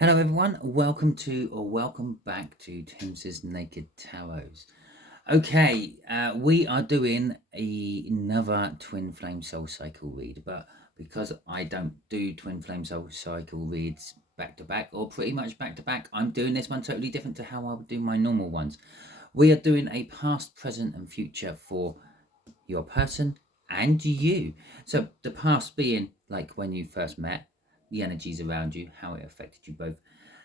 Hello everyone, welcome to or welcome back to Timsy Naked Tarots. Okay, we are doing another Twin Flame Soul Cycle read, but because I don't do Twin Flame Soul Cycle reads back to back or pretty much back to back, I'm doing this one totally different to how I would do my normal ones. We are doing a past, present and future for your person and you. So the past being like when you first met, the energies around you, how it affected you both.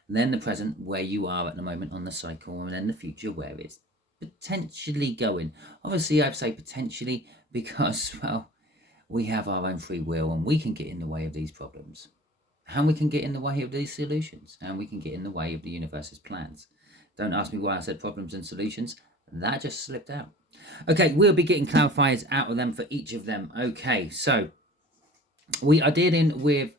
And then the present, where you are at the moment on the cycle, and then the future, where it's potentially going. Obviously, I'd say potentially because, well, we have our own free will and we can get in the way of these problems. And we can get in the way of these solutions. And we can get in the way of the universe's plans. Don't ask me why I said problems and solutions. That just slipped out. Okay, we'll be getting clarifiers out of them for each of them. Okay, so we are dealing with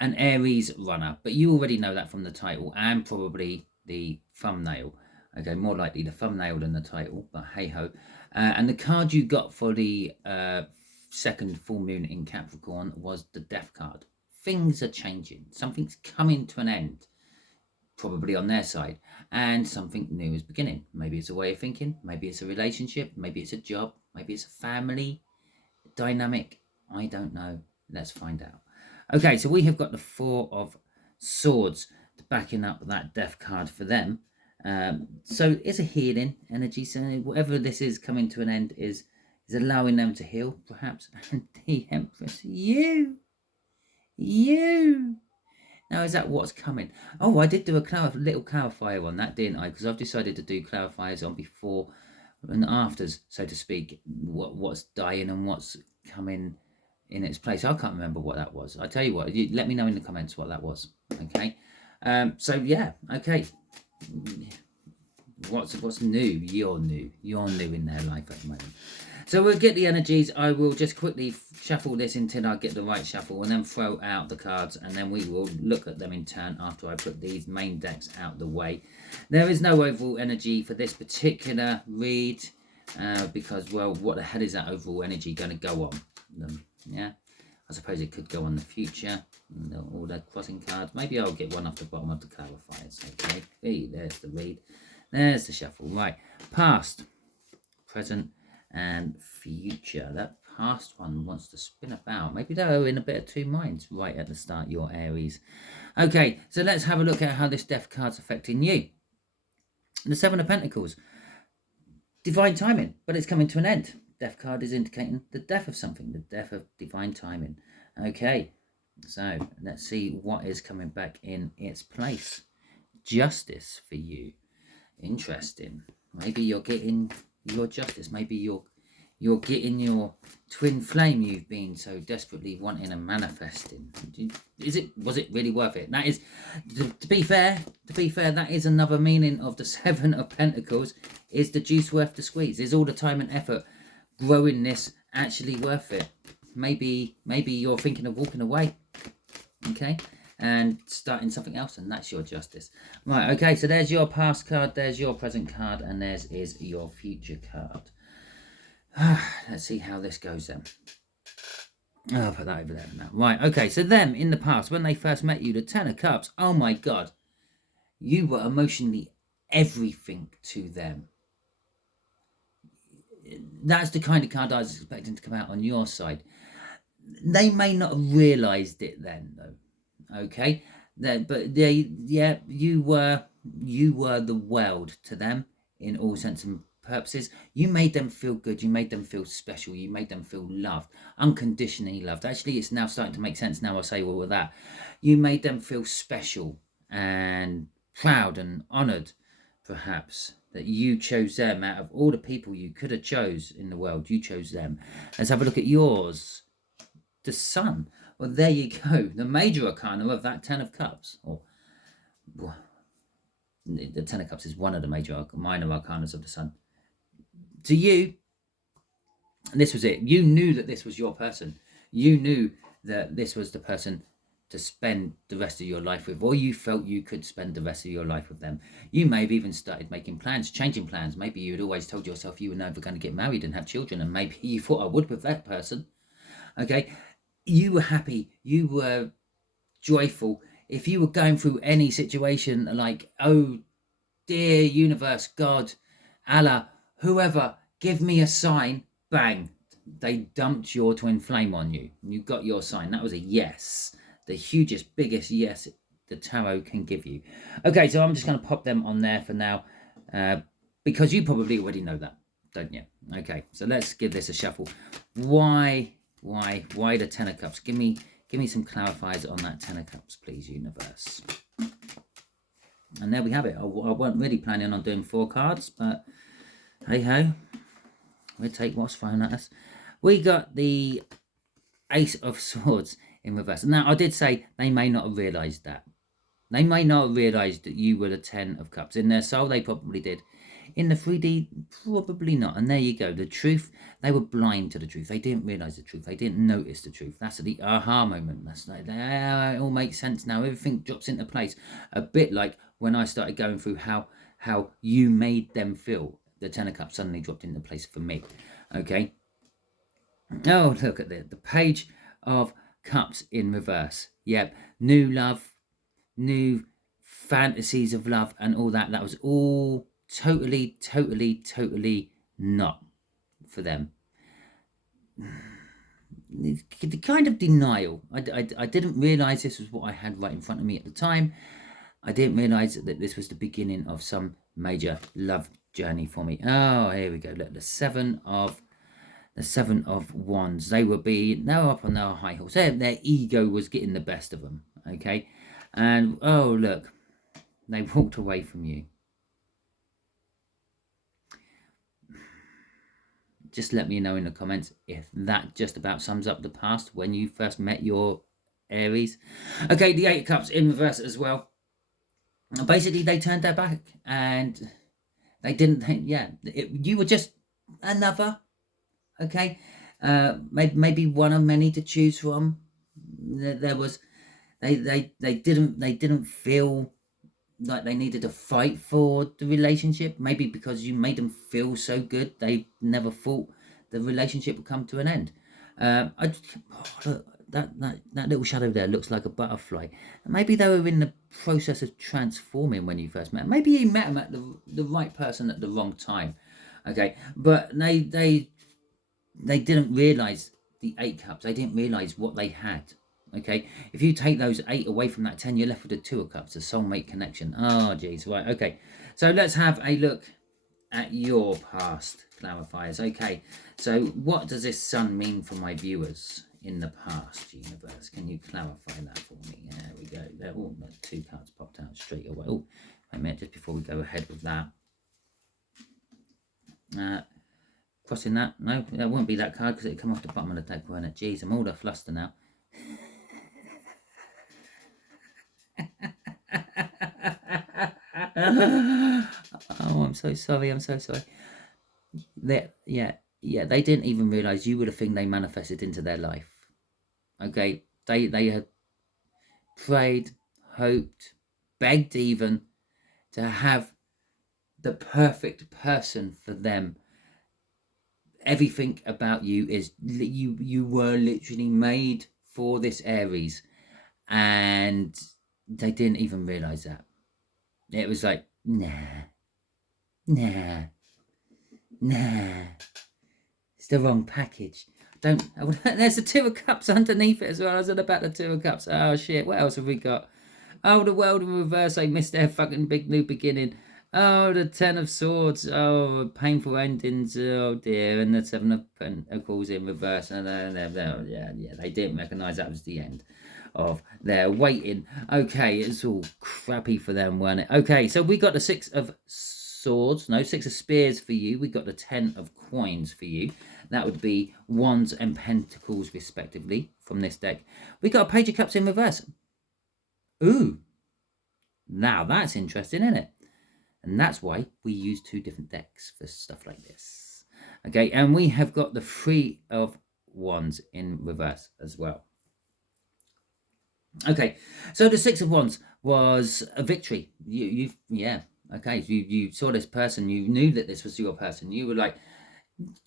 an Aries runner, but you already know that from the title and probably the thumbnail. Okay, more likely the thumbnail than the title, but hey ho. And the card you got for the second full moon in Capricorn was the Death card. Things are changing. Something's coming to an end, probably on their side, and something new is beginning. Maybe it's a way of thinking, maybe it's a relationship, maybe it's a job, maybe it's a family dynamic. I don't know. Let's find out. Okay, so we have got the Four of Swords backing up that Death card for them. So it's a healing energy. So whatever this is coming to an end is allowing them to heal, perhaps. And the Empress, you. Now, is that what's coming? Oh, I did do a little clarifier on that, didn't I? Because I've decided to do clarifiers on before and afters, so to speak. What's dying and what's coming in its place. I can't remember what that was. I tell you what, let me know in the comments what that was. Okay. So yeah. Okay. What's new? You're new. You're new in their life at the moment. So we'll get the energies. I will just quickly shuffle this until I get the right shuffle and then throw out the cards, and then we will look at them in turn after I put these main decks out the way. There is no overall energy for this particular read because, well, what the hell is that overall energy going to go on? Yeah, I suppose it could go on the future. All the crossing cards. Maybe I'll get one off the bottom of the clarifiers. Okay, hey, there's the read. There's the shuffle. Right, past, present, and future. That past one wants to spin about. Maybe they're in a bit of two minds right at the start, your Aries. Okay, so let's have a look at how this Death card's affecting you. The Seven of Pentacles. Divine timing, but it's coming to an end. Death card is indicating the death of something, the death of divine timing. Okay, so let's see what is coming back in its place. Justice for you. Interesting. Maybe you're getting your justice. Maybe you're getting your twin flame you've been so desperately wanting and manifesting. Was it really worth it? That is, to be fair, that is another meaning of the Seven of Pentacles. Is the juice worth the squeeze? Is all the time and effort growing this actually worth it? Maybe you're thinking of walking away. Okay, and starting something else, and that's your justice. Right, okay, so there's your past card, there's your present card, and there's is your future card. Let's see how this goes then. I'll put that over there now. Right, okay, so them in the past, when they first met you, the Ten of Cups, oh my God, you were emotionally everything to them. That's the kind of card I was expecting to come out on your side. They may not have realised it then, though. Okay, but you were the world to them in all sense and purposes. You made them feel good. You made them feel special. You made them feel loved, unconditionally loved. Actually, it's now starting to make sense. Now I say all of that. You made them feel special and proud and honoured, perhaps, that you chose them out of all the people you could have chose in the world. You chose them. Let's have a look at yours. The Sun. Well, there you go. The major arcana of that Ten of Cups. Or the Ten of Cups is one of the minor arcanas of the Sun. To you, this was it. You knew that this was your person. You knew that this was the person to spend the rest of your life with, or you felt you could spend the rest of your life with them. You may have even started making plans, changing plans. Maybe you had always told yourself you were never going to get married and have children, and maybe you thought I would with that person. Okay, you were happy, you were joyful, if you were going through any situation like, oh dear universe, God, Allah, whoever, give me a sign, bang, they dumped your twin flame on you. You got your sign. That was a yes. The hugest, biggest yes the tarot can give you. Okay, so I'm just going to pop them on there for now, because you probably already know that, don't you? Okay, so let's give this a shuffle. Why the Ten of Cups? Give me some clarifiers on that Ten of Cups, please, universe. And there we have it. I wasn't really planning on doing 4 cards, but hey ho, we'll take what's thrown at us. We got the Ace of Swords in reverse. Now, I did say they may not have realised that. They may not have realised that you were the 10 of Cups. In their soul, they probably did. In the 3D, probably not. And there you go. The truth, they were blind to the truth. They didn't realise the truth. They didn't notice the truth. That's the aha moment. That's like, it all makes sense now. Everything drops into place. A bit like when I started going through how you made them feel. The 10 of Cups suddenly dropped into place for me. Okay. Oh, look at the Page of Cups in reverse. Yep. New love, new fantasies of love and all that. That was all totally not for them. The kind of denial. I didn't realise this was what I had right in front of me at the time. I didn't realise that this was the beginning of some major love journey for me. Oh, here we go. Look, the Seven of Wands. They were up on their high horse. Their ego was getting the best of them. Okay, and oh look, they walked away from you. Just let me know in the comments if that just about sums up the past when you first met your Aries. Okay, the 8 of Cups in reverse as well. Basically, they turned their back and they didn't think, you were just another. Okay, maybe one of many to choose from. There was, they didn't feel like they needed to fight for the relationship. Maybe because you made them feel so good, they never thought the relationship would come to an end. Look, that little shadow there looks like a butterfly. Maybe they were in the process of transforming when you first met. Maybe you met them at the right person at the wrong time. Okay, but they didn't realize the 8 Cups. They didn't realize what they had. Okay, if you take those 8 away from that 10, you're left with the 2 of Cups, the soulmate connection. Oh, geez, right, okay. So let's have a look at your past clarifiers. Okay, so what does this sun mean for my viewers in the past, universe? Can you clarify that for me? There we go. There, oh, 2 cards popped out straight away. Oh, wait a minute, just before we go ahead with that. Crossing that. No, that won't be that card because it'll come off the bottom of the deck, won't it? Jeez, I'm all a fluster now. Oh, I'm so sorry. I'm so sorry. They didn't even realize you were the thing they manifested into their life. Okay, they had prayed, hoped, begged even to have the perfect person for them. Everything about you is you were literally made for this Aries, and they didn't even realize that. It was like, nah, it's the wrong package. There's the 2 of Cups underneath it as well. I was about the 2 of Cups. Oh shit, what else have we got? Oh, the World in reverse. They missed their fucking big new beginning. Oh, the 10 of Swords. Oh, painful endings. Oh dear. And the 7 of Pentacles in reverse. And they didn't recognise that was the end of their waiting. Okay, it's all crappy for them, weren't it? Okay, so we got the 6 of Swords. No, 6 of Spears for you. We got the 10 of Coins for you. That would be Wands and Pentacles, respectively, from this deck. We got a Page of Cups in reverse. Ooh. Now, that's interesting, isn't it? And that's why we use 2 different decks for stuff like this. Okay, and we have got the 3 of Wands in reverse as well. Okay, so the 6 of Wands was a victory. You saw this person. You knew that this was your person. You were like,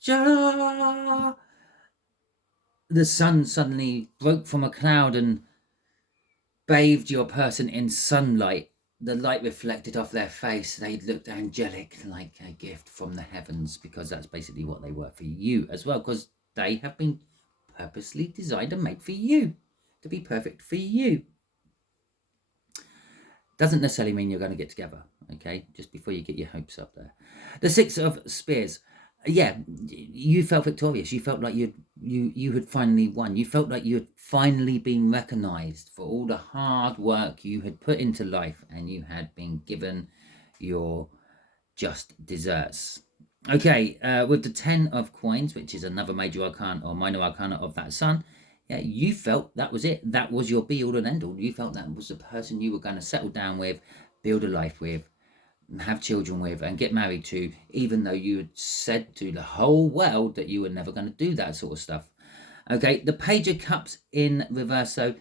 ja! The sun suddenly broke from a cloud and bathed your person in sunlight, the light reflected off their face, they looked angelic, like a gift from the heavens, because that's basically what they were for you as well, because they have been purposely designed and made for you, to be perfect for you. Doesn't necessarily mean you're going to get together, okay? Just before you get your hopes up there. The Six of Spears. Yeah, you felt victorious. You felt like you had finally won. You felt like you had finally been recognized for all the hard work you had put into life, and you had been given your just desserts. Okay, with the 10 of Coins, which is another major arcana or minor arcana of that sun, yeah, you felt that was it. That was your be all and end all. You felt that was the person you were going to settle down with, build a life with, have children with, and get married to, even though you had said to the whole world that you were never going to do that sort of stuff. Okay, the Page of Cups in reverse. So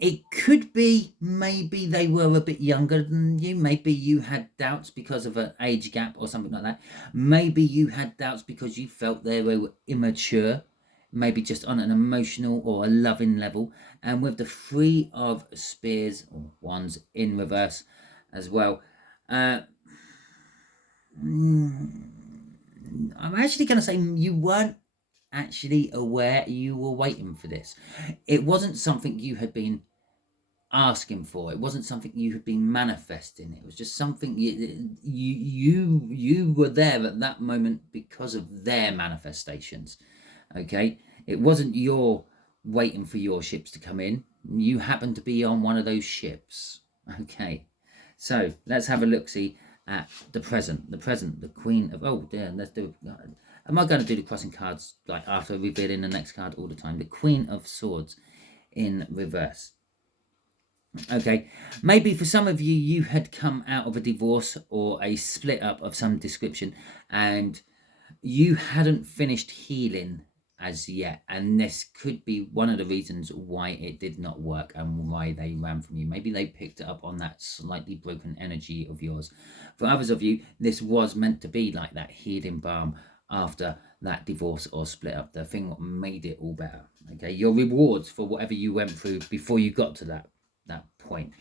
it could be maybe they were a bit younger than you. Maybe you had doubts because of an age gap or something like that. Maybe you had doubts because you felt they were immature, maybe just on an emotional or a loving level. And with the Three of Spears or Wands in reverse as well, I'm actually going to say you weren't actually aware you were waiting for this. It wasn't something you had been asking for. It wasn't something you had been manifesting. It was just something you were there at that moment because of their manifestations. Okay, it wasn't your waiting for your ships to come in. You happened to be on one of those ships. Okay, so let's have a look-see at the present. The Queen of... Oh, dear, let's do... Am I going to do the crossing cards like after revealing the next card all the time? The Queen of Swords in reverse. Okay, maybe for some of you, you had come out of a divorce or a split up of some description, and you hadn't finished healing as yet, and this could be one of the reasons why it did not work and why they ran from you. Maybe they picked it up on that slightly broken energy of yours. For others of you, this was meant to be like that healing balm after that divorce or split up, the thing that made it all better. Okay, your rewards for whatever you went through before you got to that point.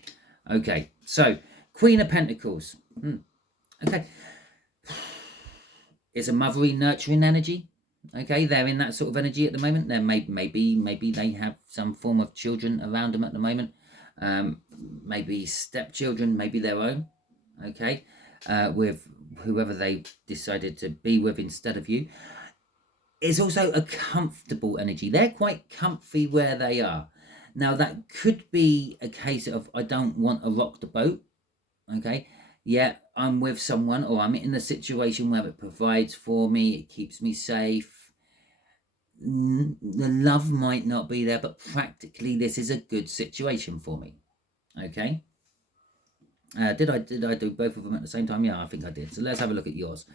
Okay, so Queen of Pentacles. Okay, it's a mothery, nurturing energy. Okay, they're in that sort of energy at the moment. There maybe they have some form of children around them at the moment. Maybe stepchildren, maybe their own. Okay, with whoever they decided to be with instead of you. It's also a comfortable energy. They're quite comfy where they are. Now, that could be a case of I don't want to rock the boat. Okay, yeah, I'm with someone, or I'm in a situation where it provides for me, it keeps me safe. The love might not be there, but practically this is a good situation for me. Okay. Did I do both of them at the same time? Yeah, I think I did. So let's have a look at yours.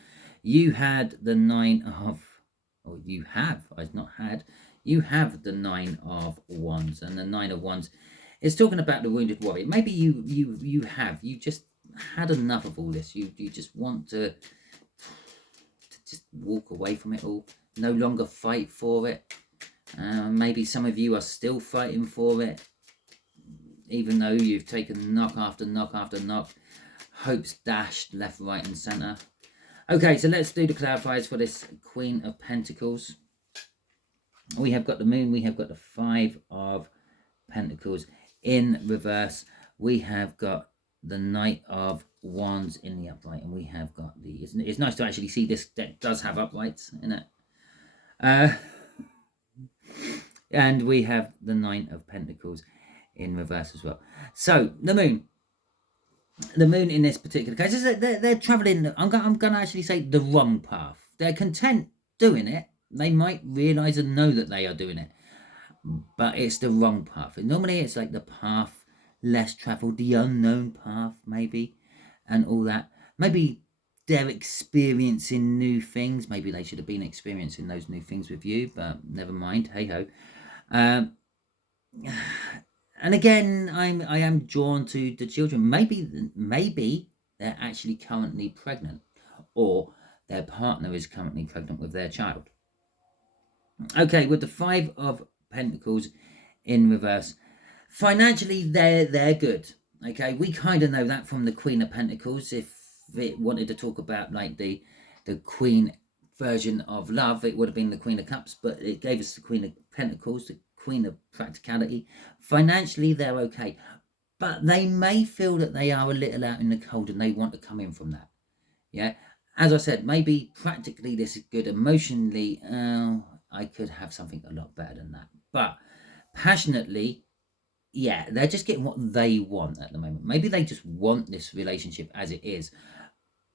You had the Nine of... Or you have, I've not had. You have the Nine of Wands, and the Nine of Wands is talking about the wounded warrior. Maybe you just had enough of all this. You just want to just walk away from it all, no longer fight for it. Maybe some of you are still fighting for it, even though you've taken knock after knock after knock, hopes dashed left, right, and centre. Okay, so let's do the clarifiers for this Queen of Pentacles. We have got the Moon, we have got the Five of Pentacles in reverse. We have got the Knight of Wands in the upright, and we have got the... It's nice to actually see this deck does have uprights in it. And we have the Nine of Pentacles in reverse as well. So, the Moon. The Moon in this particular case is that they're traveling, I'm going to actually say, the wrong path. They're content doing it. They might realize and know that they are doing it, but it's the wrong path. And normally it's like the path less traveled, the unknown path maybe, and all that. Maybe they're experiencing new things. Maybe they should have been experiencing those new things with you, but never mind. Hey ho. And again, I am drawn to the children. Maybe they're actually currently pregnant, or their partner is currently pregnant with their child. Okay, with the Five of Pentacles in reverse, Financially, they're good. Okay, we kind of know that from the Queen of Pentacles. If it wanted to talk about like the Queen version of love, it would have been the Queen of Cups, but it gave us the Queen of Pentacles, the Queen of Practicality. Financially, they're okay, but they may feel that they are a little out in the cold and they want to come in from that. Yeah, as I said, maybe practically this is good. Emotionally, I could have something a lot better than that. But passionately, yeah, they're just getting what they want at the moment. Maybe they just want this relationship as it is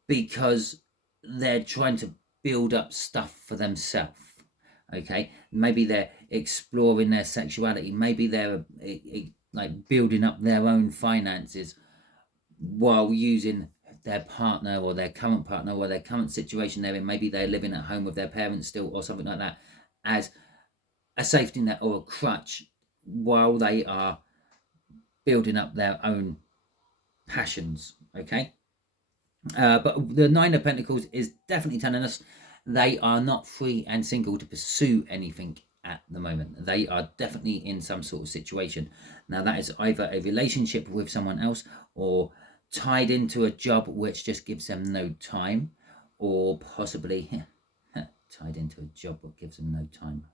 because they're trying to build up stuff for themselves. Okay, maybe they're exploring their sexuality. Maybe they're like building up their own finances while using their partner or their current partner or their current situation they're in. Maybe they're living at home with their parents still or something like that as a safety net or a crutch while they are building up their own passions. Okay, but the Nine of Pentacles is definitely telling us they are not free and single to pursue anything at the moment. They are definitely in some sort of situation. Now that is either a relationship with someone else or tied into a job which just gives them no time, or possibly tied into a job that gives them no time.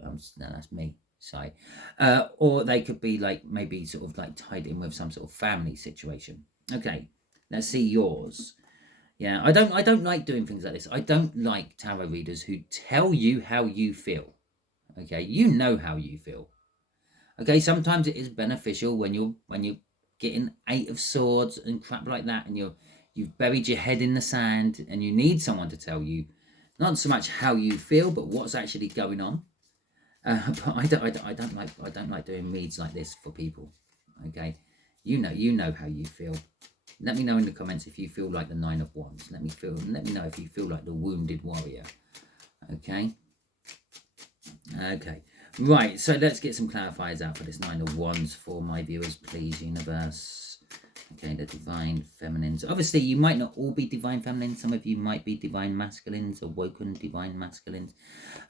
No, that's me. Sorry. Or they could be like maybe sort of like tied in with some sort of family situation. Okay, let's see yours. Yeah, I don't like doing things like this. I don't like tarot readers who tell you how you feel. Okay, you know how you feel. Okay, sometimes it is beneficial when you're getting Eight of Swords and crap like that, and you've buried your head in the sand, and you need someone to tell you not so much how you feel, but what's actually going on. But I don't like doing reads like this for people. Okay, you know how you feel. Let me know in the comments if you feel like the Nine of Wands. Let me know if you feel like the wounded warrior. Okay. Okay. Right. So let's get some clarifiers out for this Nine of Wands for my viewers, please, universe. Okay, the divine feminines. Obviously, you might not all be divine feminines. Some of you might be divine masculines, awoken divine masculines.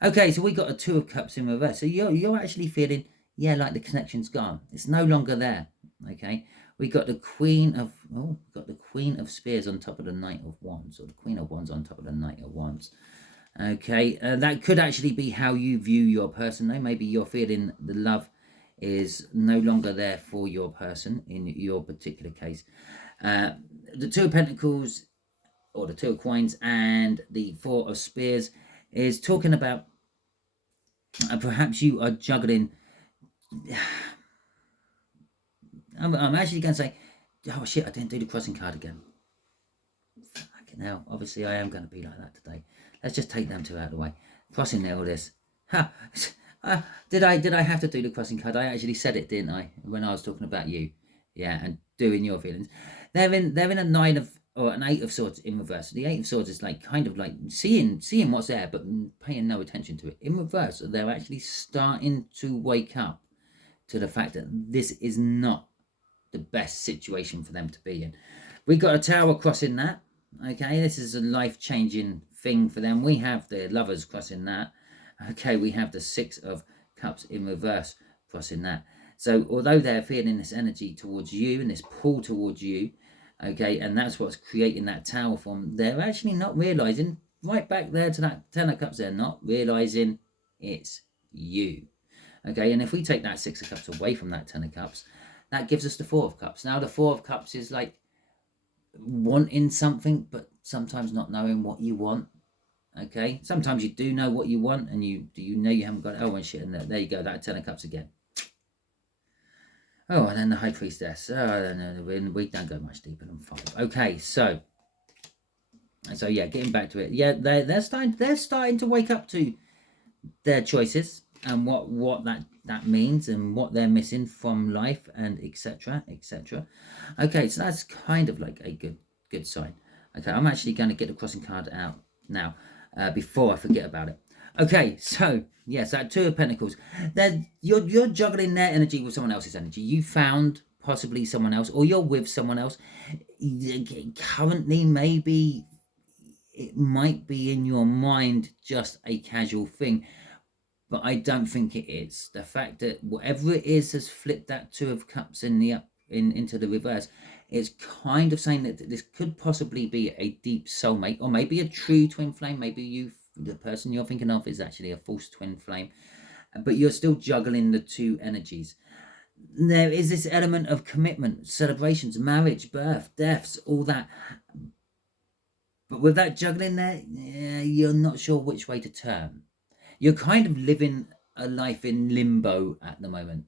Okay, so we got a Two of Cups in reverse. So you're actually feeling, yeah, like the connection's gone. It's no longer there. Okay, we got the Queen of Spears on top of the Knight of Wands, or the Queen of Wands on top of the Knight of Wands. Okay, that could actually be how you view your person, though. Maybe you're feeling the love is no longer there for your person in your particular case. The Two of Pentacles, or the Two of Coins, and the Four of Spears is talking about perhaps you are juggling. I'm actually going to say, oh shit, I didn't do the crossing card again. Fucking hell, obviously I am going to be like that today. Let's just take them two out of the way. Crossing all this. Ha! Did I have to do the crossing card? I actually said it, didn't I? When I was talking about you. Yeah, and doing your feelings. They're in a Nine of, or an Eight of Swords in reverse. The Eight of Swords is like kind of like seeing what's there, but paying no attention to it. In reverse, they're actually starting to wake up to the fact that this is not the best situation for them to be in. We got a Tower crossing that. Okay, this is a life-changing thing for them. We have the Lovers crossing that. Okay, we have the Six of Cups in reverse crossing that. So although they're feeling this energy towards you and this pull towards you, okay, and that's what's creating that Tower form, they're actually not realizing, right back there to that Ten of Cups, they're not realizing it's you. Okay, and if we take that Six of Cups away from that Ten of Cups, that gives us the Four of Cups. Now the Four of Cups is like wanting something, but sometimes not knowing what you want. Okay, sometimes you do know what you want, and you know you haven't got it. Oh, and shit, and there you go, that Ten of Cups again. Oh, and then the High Priestess. Oh, no, we don't go much deeper than 5. Okay, so yeah, getting back to it. Yeah, they're starting to wake up to their choices and what that means and what they're missing from life, and etc. Okay, so that's kind of like a good sign. Okay, I'm actually going to get the crossing card out now before I forget about it. Okay, so yes, that Two of Pentacles. Then you're juggling their energy with someone else's energy. You found possibly someone else, or you're with someone else. Currently, maybe it might be in your mind just a casual thing, but I don't think it is. The fact that whatever it is has flipped that Two of Cups in the into the reverse. It's kind of saying that this could possibly be a deep soulmate, or maybe a true twin flame. Maybe the person you're thinking of is actually a false twin flame, but you're still juggling the two energies. There is this element of commitment, celebrations, marriage, birth, deaths, all that. But with that juggling there, yeah, you're not sure which way to turn. You're kind of living a life in limbo at the moment,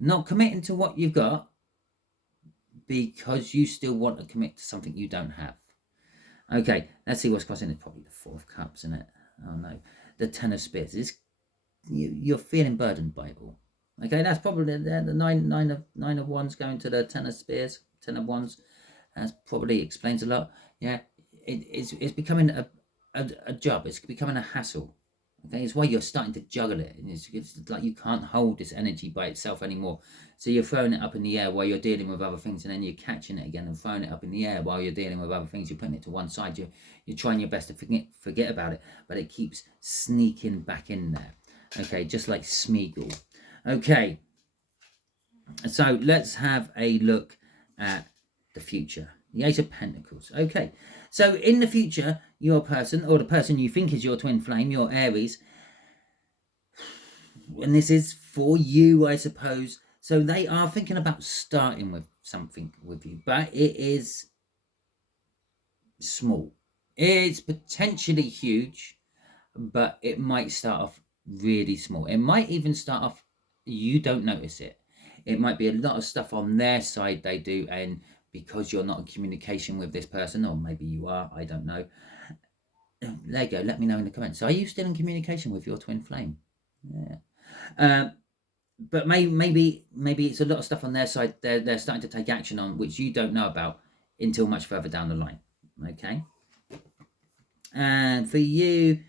not committing to what you've got because you still want to commit to something you don't have. Okay, let's see what's crossing. It's probably the Four of Cups, isn't it? Oh no, the Ten of Spears. You're feeling burdened by it all. Okay, that's probably the nine of Wands going to the Ten of Spears, Ten of Wands. That probably explains a lot. Yeah, it's becoming a job. It's becoming a hassle. Okay, it's why you're starting to juggle it. And it's like you can't hold this energy by itself anymore. So you're throwing it up in the air while you're dealing with other things, and then you're catching it again and throwing it up in the air while you're dealing with other things. You're putting it to one side. You're trying your best to forget about it, but it keeps sneaking back in there. Okay, just like Smeagol. Okay, so let's have a look at the future. The Ace of Pentacles. Okay, so in the future, your person, or the person you think is your twin flame, your Aries, and this is for you, I suppose. So they are thinking about starting with something with you, but it is small. It's potentially huge, but it might start off really small. It might even start off, you don't notice it. It might be a lot of stuff on their side they do, and because you're not in communication with this person, or maybe you are, I don't know. There you go. Let me know in the comments. Are you still in communication with your twin flame? Yeah. But maybe it's a lot of stuff on their side they're starting to take action on, which you don't know about until much further down the line. Okay. And for you,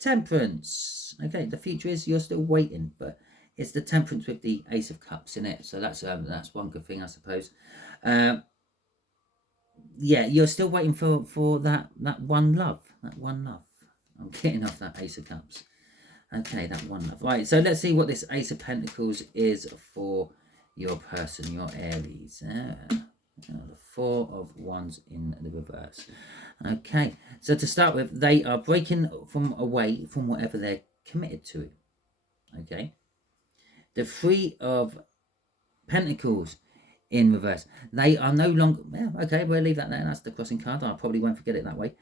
Temperance. Okay, the future is you're still waiting, but it's the Temperance with the Ace of Cups in it. So that's one good thing, I suppose. Yeah, you're still waiting for that one love. That one love. I'm getting off that Ace of Cups. Okay, that one love. Right, so let's see what this Ace of Pentacles is for your person, your Aries. The Four of Wands in the reverse. Okay, so to start with, they are breaking away from whatever they're committed to. Okay, the Three of Pentacles in reverse. They are no longer. Well, okay, we'll leave that there. That's the crossing card. I probably won't forget it that way.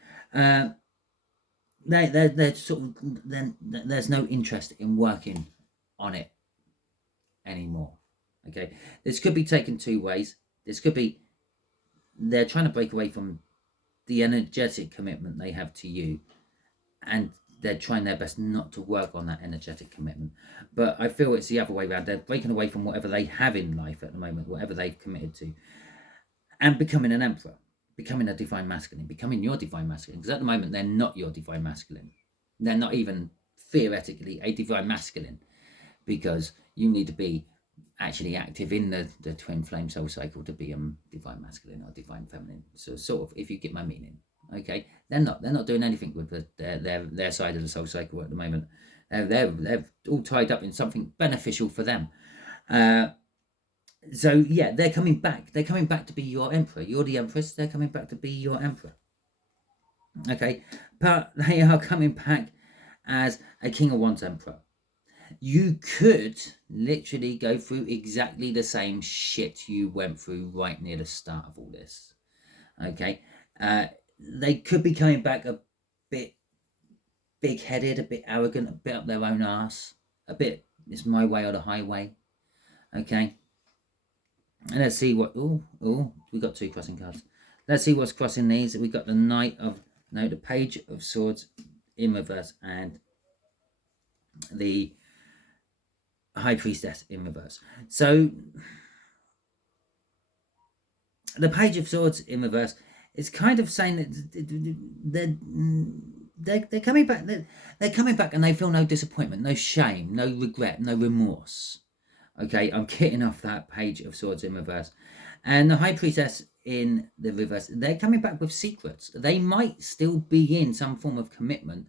They're sort of. Then there's no interest in working on it anymore. Okay, this could be taken two ways. This could be they're trying to break away from the energetic commitment they have to you, and they're trying their best not to work on that energetic commitment. But I feel it's the other way around. They're breaking away from whatever they have in life at the moment, whatever they've committed to, and becoming an emperor, becoming a divine masculine, becoming your divine masculine. Because at the moment, they're not your divine masculine. They're not even theoretically a divine masculine, because you need to be actually active in the twin flame soul cycle to be divine masculine or divine feminine. So sort of, if you get my meaning. Okay, they're not doing anything with their side of the soul cycle at the moment. They're all tied up in something beneficial for them. So yeah, they're coming back. They're coming back to be your emperor. You're the empress. They're coming back to be your emperor. Okay, but they are coming back as a King of Wands emperor. You could literally go through exactly the same shit you went through right near the start of all this. Okay, they could be coming back a bit big-headed, a bit arrogant, a bit up their own arse, a bit, it's my way or the highway. Okay, and let's see what, we got two crossing cards. Let's see what's crossing these. We got the Page of Swords in reverse, and the High Priestess in reverse. So the Page of Swords in reverse is kind of saying that they're coming back. They're coming back, and they feel no disappointment, no shame, no regret, no remorse. Okay, I'm getting off that Page of Swords in reverse, and the High Priestess in the reverse. They're coming back with secrets. They might still be in some form of commitment,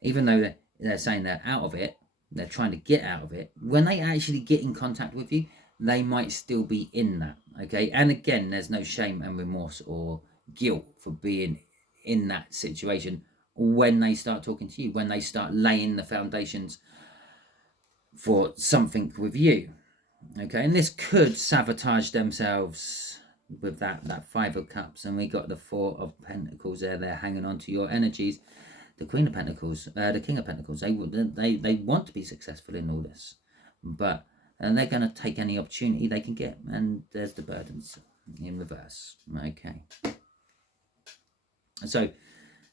even though they're saying they're out of it. they're trying to get out of it, when they actually get in contact with you, they might still be in that. Okay, and again, there's no shame and remorse or guilt for being in that situation when they start talking to you, when they start laying the foundations for something with you. Okay, and this could sabotage themselves with that Five of Cups, and we got the Four of Pentacles there. They're hanging on to your energies. The Queen of Pentacles, the King of Pentacles. They want to be successful in all this, but and they're going to take any opportunity they can get. And there's the burdens in reverse. Okay. So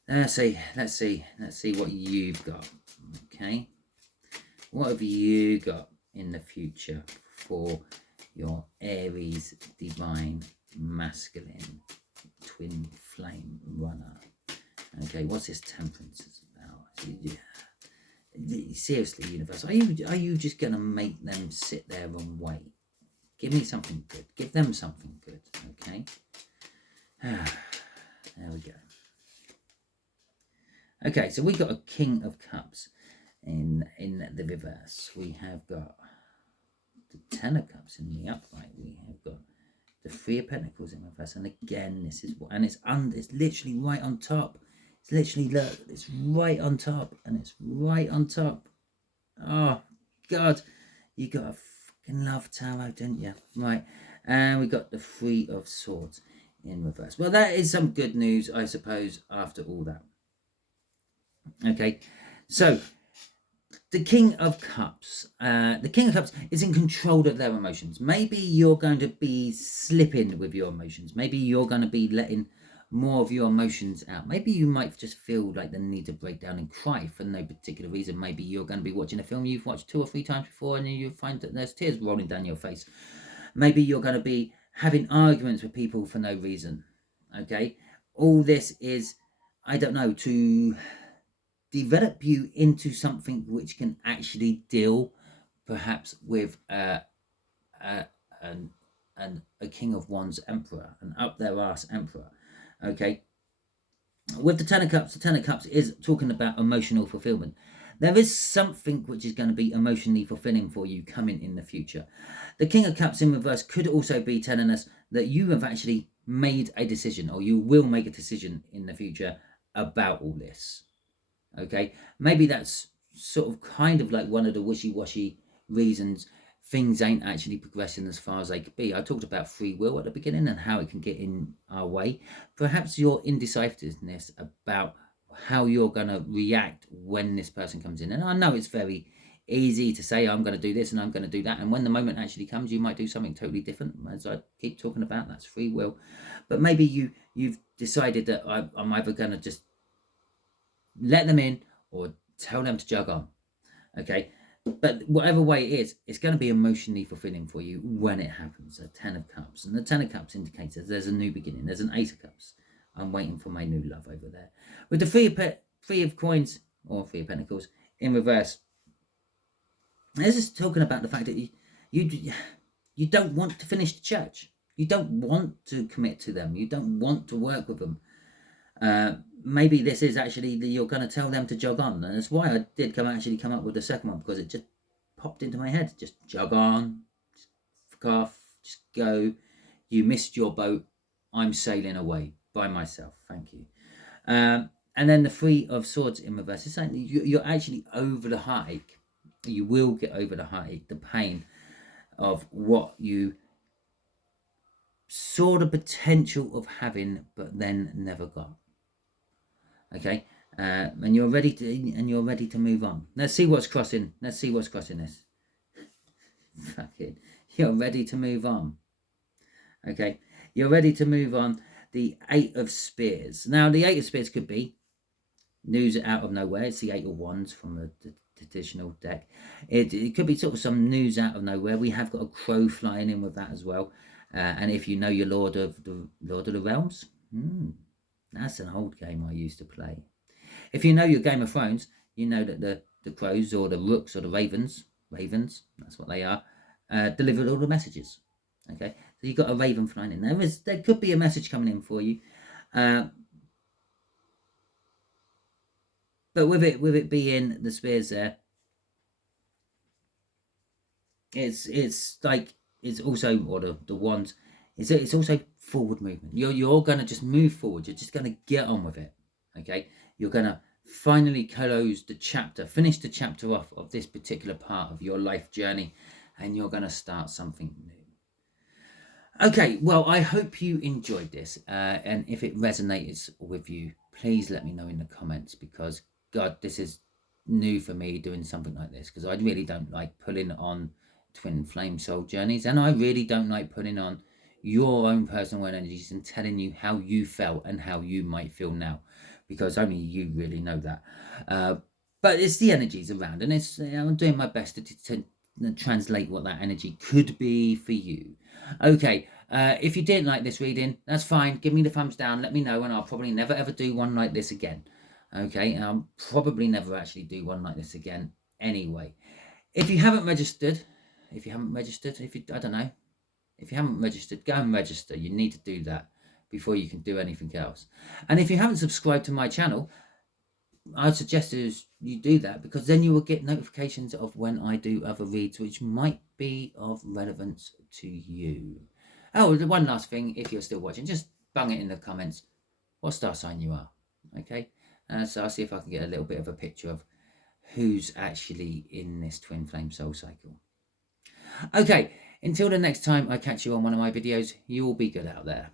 let's see what you've got. Okay. What have you got in the future for your Aries divine masculine twin flame runner? Okay, what's this Temperance about? Seriously, universe, are you just gonna make them sit there and wait? Give me something good. Give them something good. Okay. There we go. Okay, so we got a King of Cups in the reverse. We have got the Ten of Cups in the upright. We have got the Three of Pentacles in reverse, and again, this is what, and it's literally right on top. It's literally, look, it's right on top, and it's right on top. Oh God, you got a fucking love tarot, didn't you? Right, and we got the Three of Swords in reverse. Well, that is some good news, I suppose, after all that. Okay, so the King of Cups. The King of Cups is in control of their emotions. Maybe you're going to be slipping with your emotions. Maybe you're going to be letting more of your emotions out. Maybe you might just feel like the need to break down and cry for no particular reason. Maybe you're going to be watching a film you've watched 2 or 3 times before, and you find that there's tears rolling down your face. Maybe you're going to be having arguments with people for no reason. Okay, all this is, I don't know, to develop you into something which can actually deal perhaps with a King of Wands emperor, an up their ass emperor. Okay, with the Ten of Cups is talking about emotional fulfillment. There is something which is going to be emotionally fulfilling for you coming in the future. The King of Cups in reverse could also be telling us that you have actually made a decision, or you will make a decision in the future about all this. Okay, maybe that's sort of kind of like one of the wishy-washy reasons things ain't actually progressing as far as they could be. I talked about free will at the beginning and how it can get in our way. Perhaps your indecisiveness about how you're going to react when this person comes in. And I know it's very easy to say, I'm going to do this and I'm going to do that, and when the moment actually comes, you might do something totally different. As I keep talking about, that's free will. But maybe you've decided that I'm either going to just let them in or tell them to jog on. Okay, but whatever way it is, it's going to be emotionally fulfilling for you when it happens. A 10 of Cups, and the 10 of Cups indicates that there's a new beginning. There's an 8 of Cups. I'm waiting for my new love over there. With the three of Coins, or Three of Pentacles in reverse, this is talking about the fact that you don't want to finish the church. You don't want to commit to them. You don't want to work with them. Maybe this is actually you're going to tell them to jog on, and that's why I did come up with the second one, because it just popped into my head. Just jog on, just fuck off, just go. You missed your boat. I'm sailing away by myself. Thank you. And then the Three of Swords in reverse is saying you're actually over the heartache. You will get over the heartache, the pain of what you saw the potential of having, but then never got. Okay, and you're ready to move on. Let's see what's crossing. Let's see what's crossing this. Fuck it. You're ready to move on. Okay, you're ready to move on. The Eight of Spears. Now, the Eight of Spears could be news out of nowhere. It's the Eight of Wands from the traditional deck. It could be sort of some news out of nowhere. We have got a crow flying in with that as well. And if you know your Lord of the Realms, that's an old game I used to play. If you know your Game of Thrones, you know that the crows or the rooks or the ravens, that's what they are, delivered all the messages. Okay, so you've got a raven flying in. There could be a message coming in for you. But with it being the spears there, It's like, it's also, or the wands, it's also forward movement. You're gonna just move forward. You're just gonna get on with it. Okay, you're gonna finally close the chapter, finish the chapter off of this particular part of your life journey, and you're gonna start something new. Okay, well, I hope you enjoyed this, and if it resonates with you, please let me know in the comments, because God, this is new for me doing something like this, because I really don't like pulling on twin flame soul journeys, and I really don't like putting on your own personal energies and telling you how you felt and how you might feel now, because only you really know that. But it's the energies around, and it's, I'm doing my best to translate what that energy could be for you. Okay, if you didn't like this reading, that's fine. Give me the thumbs down. Let me know, and I'll probably never ever do one like this again. Okay, and I'll probably never actually do one like this again anyway. If you haven't registered, if you, I don't know, if you haven't registered, go and register. You need to do that before you can do anything else. And if you haven't subscribed to my channel, I'd suggest is you do that, because then you will get notifications of when I do other reads which might be of relevance to you. Oh, the one last thing, if you're still watching, just bung it in the comments what star sign you are. Okay, so I'll see if I can get a little bit of a picture of who's actually in this twin flame soul cycle. Okay, until the next time I catch you on one of my videos, you will be good out there.